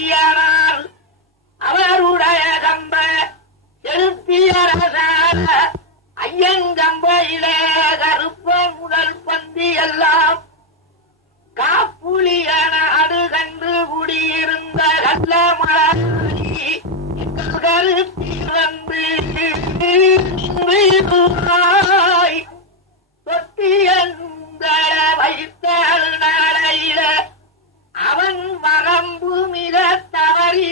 அடியாரால் அவருடைய கம்ப எழுப்பியரசார ஐயங்கம்பையிலே கருப்ப முதல் பந்தி எல்லாம் காப்புலியன அது கண்டு குடியிருந்த கல்ல மலி கருத்திறந்து தொட்டியந்த வைத்தாள் நாளையில அவன் வரம்பு மிக தவறி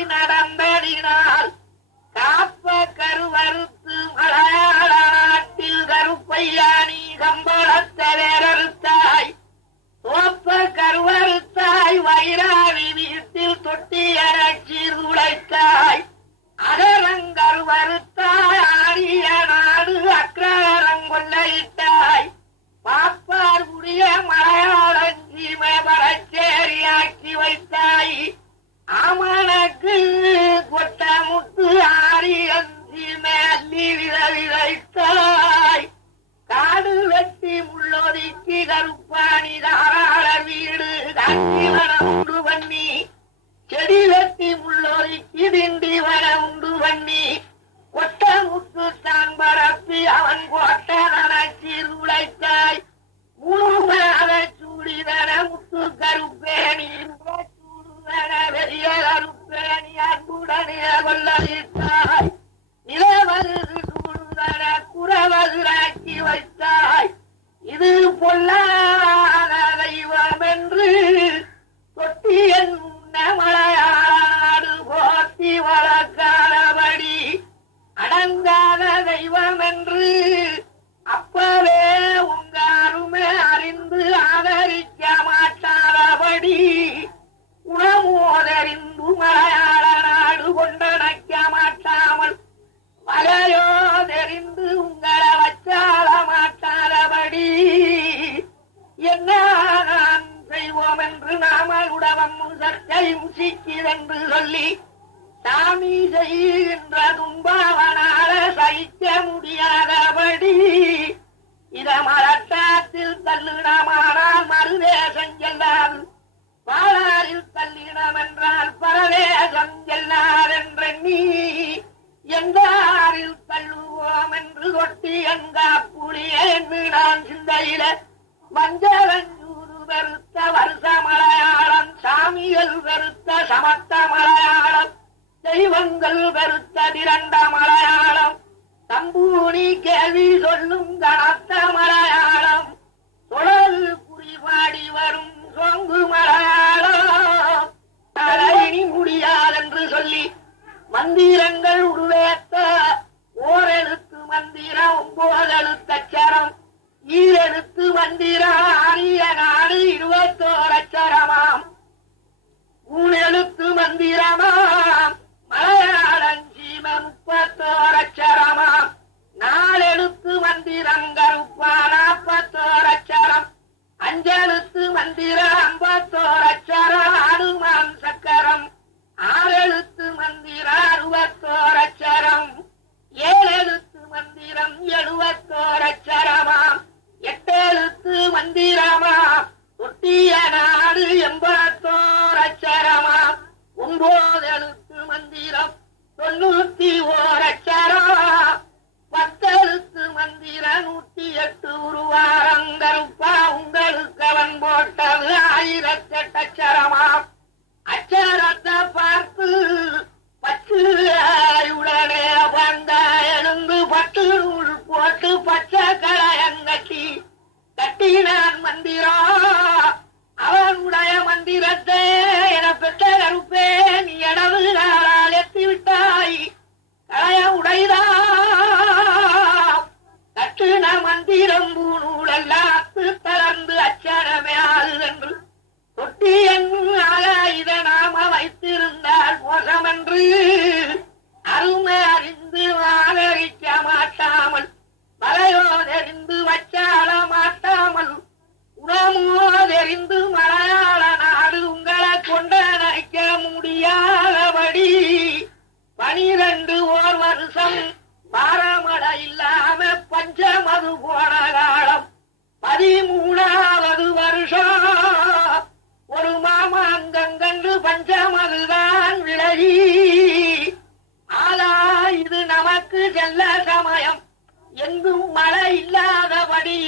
வாயில் தள்ளுவோம் என்று கொட்டி எங்கா புலியே என்று நான் சிந்தையில மஞ்சளஞ்சூறு வெறுத்த வருஷ மலையாளம் சாமிகள் வெறுத்த சமத்த மலையாளம் தெய்வங்கள் வெறுத்த திரண்ட மலையாளம் தம்பூணி கேள்வி சொல்லும் கனத்த மலையாளம் சுழல் குறிபாடி வரும் சொங்கு மலையாளம். தலை முடியாதென்று சொல்லி மந்திரங்கள் உருவேற்ற ஓர்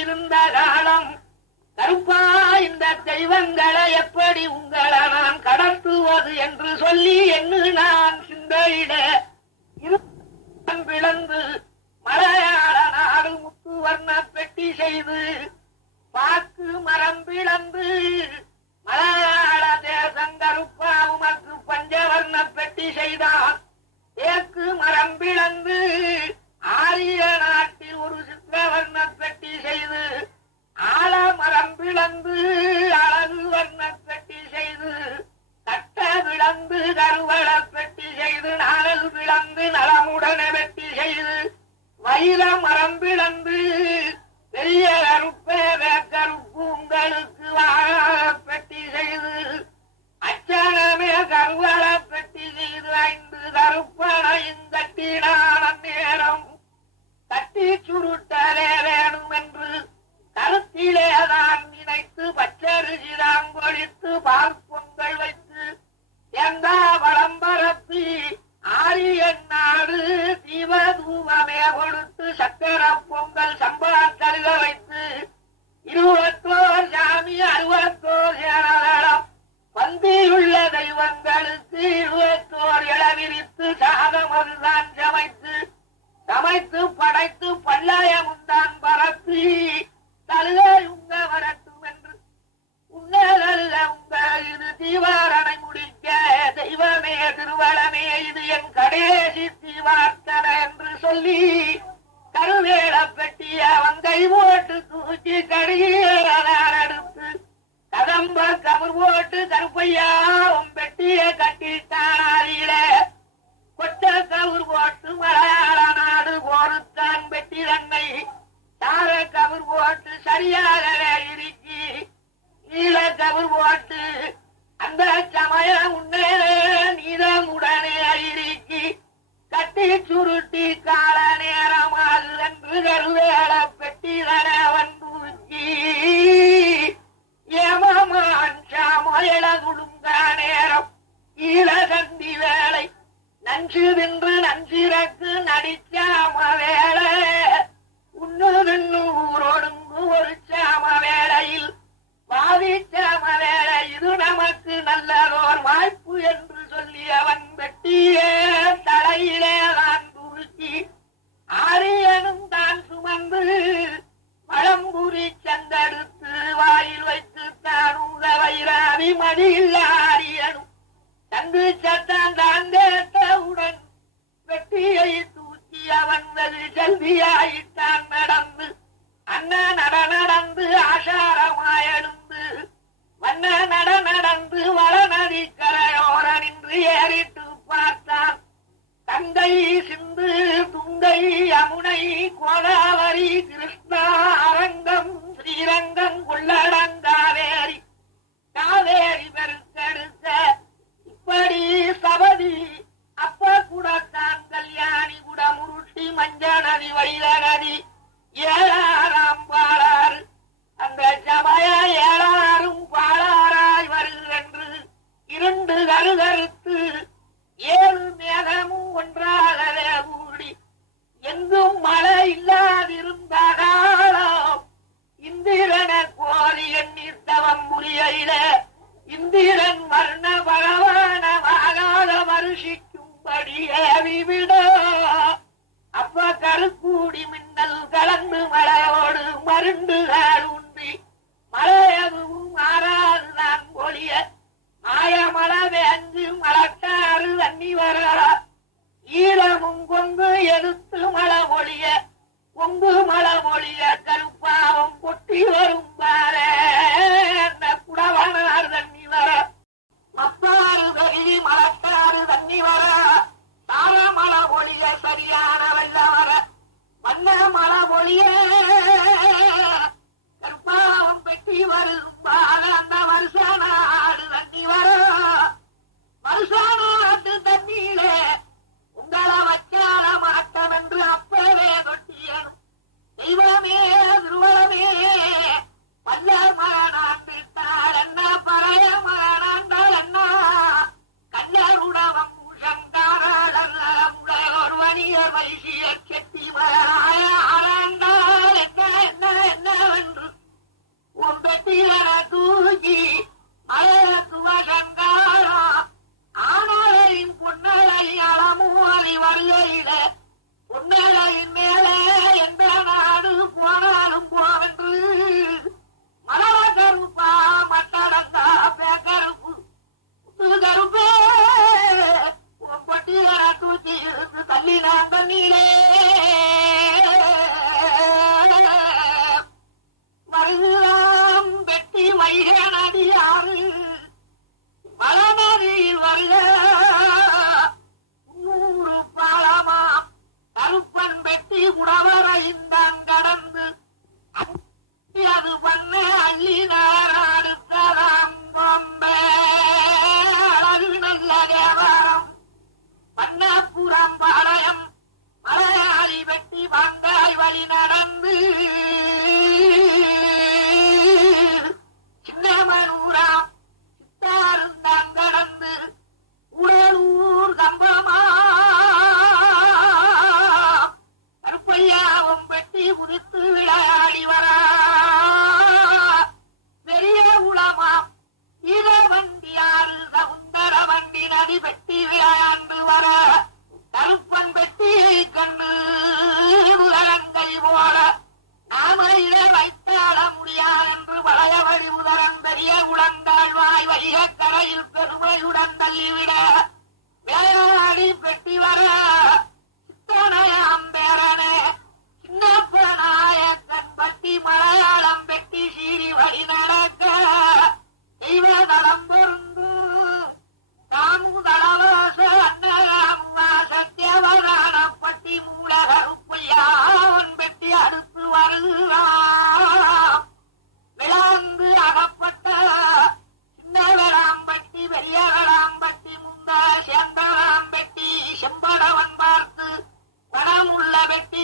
இருந்த காலம். கருப்பா இந்த தெய்வங்களை எப்படி உங்களை நான் கடத்துவது என்று சொல்லி என்று நான் சிந்தையிட விளந்து மலையாள நாடு முத்து வர்ண பெட்டி செய்து பாக்கு மரம் பிளந்து மலையாள தேசம் கருப்பா உமக்கு பஞ்சவர்ண பெட்டி செய்தான் தேக்கு மரம் பிளந்து ஆரிய நாட்டில் ஒரு சித்தவர்ண பெட்டி செய்து சொல்லி கருவேல பெட்டிய வங்கை நஞ்சிறக்கு நடிச்சாம வேலை உன்னு நின்னு ஊரோடுங்கு ஒரு சாம வேளையில் பாதிச்சாம வேலை இது நமக்கு நல்லதோர் வாய்ப்பு என்று சொல்லி அவன் வெட்டியே இருண்டு ஏழு மேகமும் ஒன்றாக கூடி எங்கும் மழை இல்லாதிருந்ததாலும் இந்திரன கோரி எண்ணீர் தவம் புரியையில இந்திரன் வர்ண பகவானமாகாத வருஷிக்கும்படியே விவிட அப்ப கருக்கூடி மின்னல் கலந்து மழையோடு மருண்டுகள் உண்டி மழை அதுவும் மழையதுவும் மாறாதுதான் ஒளிய மாயமழை வேந்து மலட்டாறு தண்ணி வர. ஈழமும் கொங்கு எடுத்து மழை மொழிய கொங்கு மழை ஒளிய கருப்பாவும் கொட்டி வரும் பாரு. குடவனார் தண்ணி வர. மத்தாறு கருவி மலட்டாறு தண்ணி வர. தார மழை ஒளிய சரியான வெள்ள வர. வண்ண மழை மொழிய கருப்பாவும் பெட்டி வரும் பால அந்த வருஷ வர வருஷ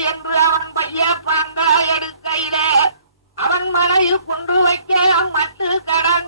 என்று அவன் பைய பங்கா எடுக்கையிலே அவன் மனையில் கொண்டு வைக்க மட்டு கடன்